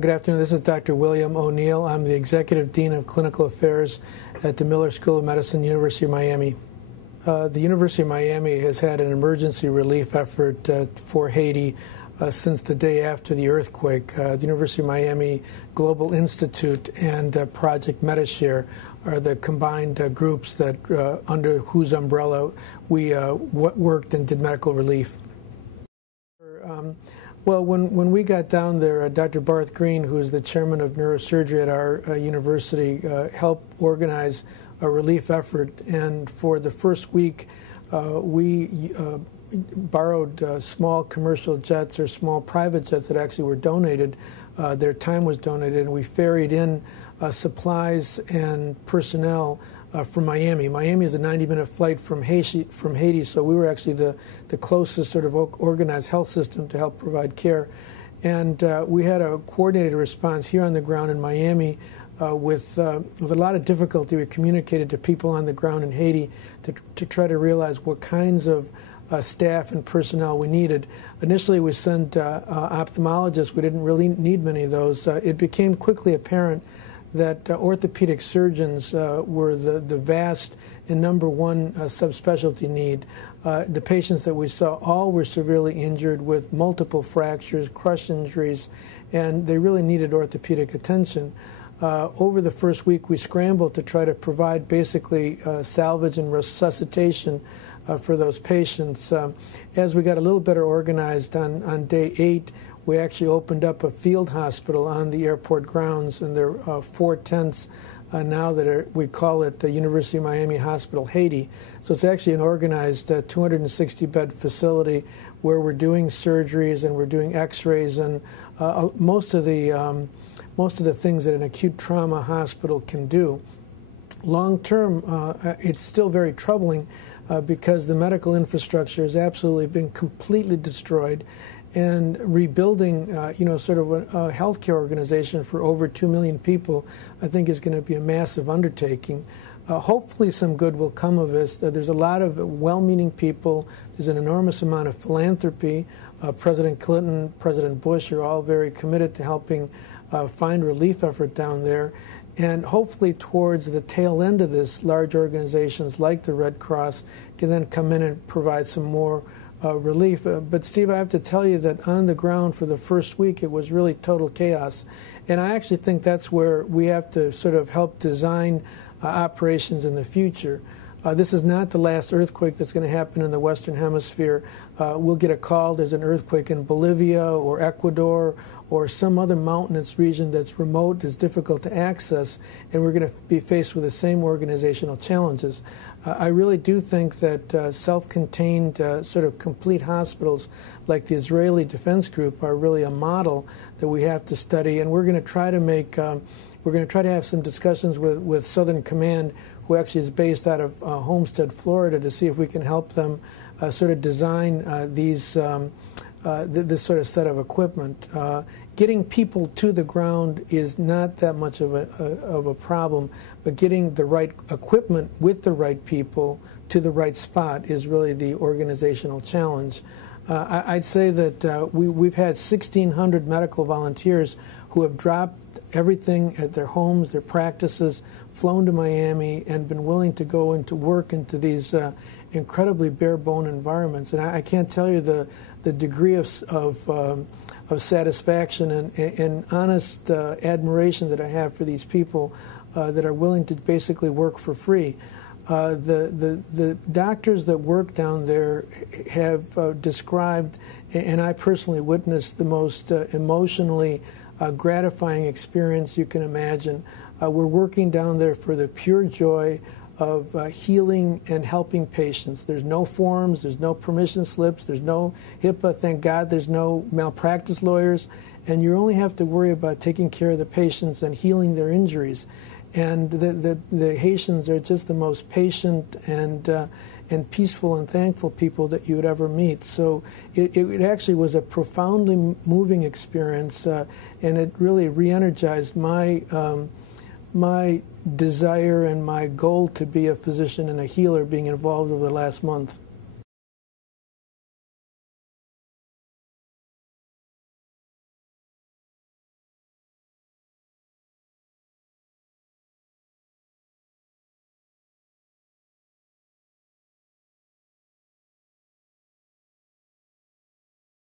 Good afternoon. This is Dr. William O'Neill. I'm the Executive Dean of Clinical Affairs at the Miller School of Medicine, University of Miami. The University of Miami has had an emergency relief effort for Haiti since the day after the earthquake. The University of Miami Global Institute and Project Metashare are the combined groups that, under whose umbrella we worked and did medical relief. Well, when we got down there, Dr. Barth Green, who is the chairman of neurosurgery at our university, helped organize a relief effort. And for the first week, we borrowed small commercial jets or small private jets that actually were donated. Their time was donated, and we ferried in supplies and personnel from Miami. Miami is a 90-minute flight from Haiti, so we were actually the closest sort of organized health system to help provide care. And we had a coordinated response here on the ground in Miami with a lot of difficulty. We communicated to people on the ground in Haiti to try to realize what kinds of staff and personnel we needed. Initially, we sent ophthalmologists. We didn't really need many of those. It became quickly apparent that orthopedic surgeons were the vast and number one subspecialty need. The patients that we saw all were severely injured with multiple fractures, crush injuries, and they really needed orthopedic attention. Over the first week, we scrambled to try to provide basically salvage and resuscitation for those patients. As we got a little better organized on day 8, we actually opened up a field hospital on the airport grounds, and there are 4 tents now that we call it the University of Miami Hospital Haiti. So it's actually an organized 260-bed facility where we're doing surgeries and we're doing x-rays and most of the things that an acute trauma hospital can do. Long term, it's still very troubling because the medical infrastructure has absolutely been completely destroyed. And rebuilding, sort of a healthcare organization for over 2 million people, I think is going to be a massive undertaking. Hopefully some good will come of this. There's a lot of well-meaning people. There's an enormous amount of philanthropy. President Clinton, President Bush are all very committed to helping find relief effort down there. And hopefully towards the tail end of this, large organizations like the Red Cross can then come in and provide some more relief. But Steve, I have to tell you that on the ground for the first week, it was really total chaos. And I actually think that's where we have to sort of help design operations in the future. This is not the last earthquake that's going to happen in the Western Hemisphere. We'll get a call, there's an earthquake in Bolivia or Ecuador or some other mountainous region that's remote, is difficult to access, and we're going to be faced with the same organizational challenges. I really do think that self-contained sort of complete hospitals like the Israeli Defense Group are really a model that we have to study, and we're going to try to make we're going to try to have some discussions with Southern Command, who actually is based out of Homestead, Florida, to see if we can help them sort of design this sort of set of equipment. Getting people to the ground is not that much of a problem, but getting the right equipment with the right people to the right spot is really the organizational challenge. I'd say that we've had 1,600 medical volunteers who have dropped everything at their homes, their practices, flown to Miami, and been willing to go into work into these incredibly bare-bone environments. And I can't tell you the degree of satisfaction and honest admiration that I have for these people that are willing to basically work for free. The doctors that work down there have described, and I personally witnessed, the most emotionally gratifying experience you can imagine. We're working down there for the pure joy of healing and helping patients. There's no forms, there's no permission slips, there's no HIPAA, thank God there's no malpractice lawyers, and you only have to worry about taking care of the patients and healing their injuries. And the Haitians are just the most patient and peaceful and thankful people that you would ever meet. So it actually was a profoundly moving experience, and it really re-energized my my desire and my goal to be a physician and a healer being involved over the last month.